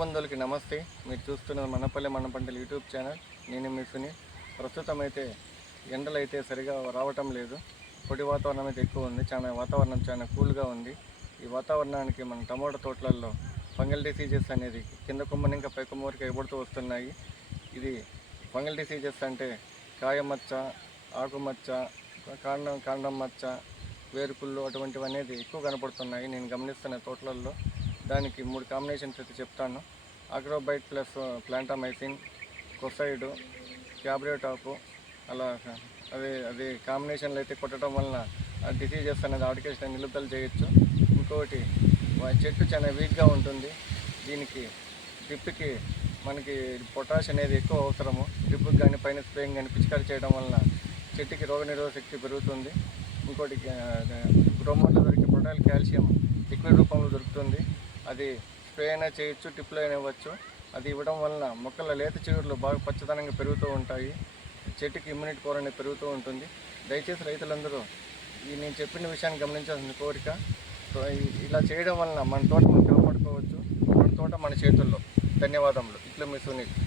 బంధువులకి నమస్తే. మీరు చూస్తున్న మనపల్లి మన యూట్యూబ్ ఛానల్. నేను మీ సుని ప్రస్తుతం అయితే ఎండలు అయితే సరిగా రావటం లేదు. పొడి వాతావరణం అయితే ఎక్కువ ఉంది. చాలా వాతావరణం చాలా కూల్గా ఉంది. ఈ వాతావరణానికి మన టమోటా తోటలలో ఫంగల్ డిసీజెస్ అనేది కింద కొమ్మని ఇంకా పై కొమ్మ వరకు ఎగబడుతూ వస్తున్నాయి. ఇది ఫంగల్ డిసీజెస్ అంటే కాయమచ్చ ఆకుమచ్చ కాండం కాండం మచ్చ వేరుకుళ్ళు అటువంటివి అనేది ఎక్కువ కనపడుతున్నాయి. నేను గమనిస్తున్న తోటలలో దానికి మూడు కాంబినేషన్స్ అయితే చెప్తాను. అగ్రోబైట్ plus Plantomycin Kocide Cabrio Top అలా అదే అది కాంబినేషన్లు అయితే కొట్టడం వలన ఆ డిసీజెస్ అనేది ఆడికేషన్ నిలుపుదల చేయొచ్చు. ఇంకొకటి చెట్టు చాలా వీక్గా ఉంటుంది. దీనికి డ్రిప్కి మనకి పొటాష్ అనేది ఎక్కువ అవసరము. డ్రిప్కి కానీ పైన స్ప్రేయింగ్ కానీ పిచికారి చేయడం వలన చెట్టుకి రోగనిరోధక శక్తి పెరుగుతుంది. ఇంకోటి గ్రోమోట్లో దొరికే పొటాల్ కాల్షియం లిక్విడ్ అది స్ప్రే అయినా చేయొచ్చు టిప్లో అయినా ఇవ్వచ్చు. అది ఇవ్వడం వలన మొక్కల లేత చిగురులు బాగా పచ్చదనంగా పెరుగుతూ ఉంటాయి. చెట్టుకి ఇమ్యూనిటీ పవర్ అనేది పెరుగుతూ ఉంటుంది. దయచేసి రైతులందరూ ఈ నేను చెప్పిన విషయాన్ని గమనించాల్సిన కోరిక ఇలా చేయడం వలన మన తోట మనం కాపాడుకోవచ్చు. మన తోట మన చేతుల్లో. ధన్యవాదములు. ఇట్లా మీ సునీల్.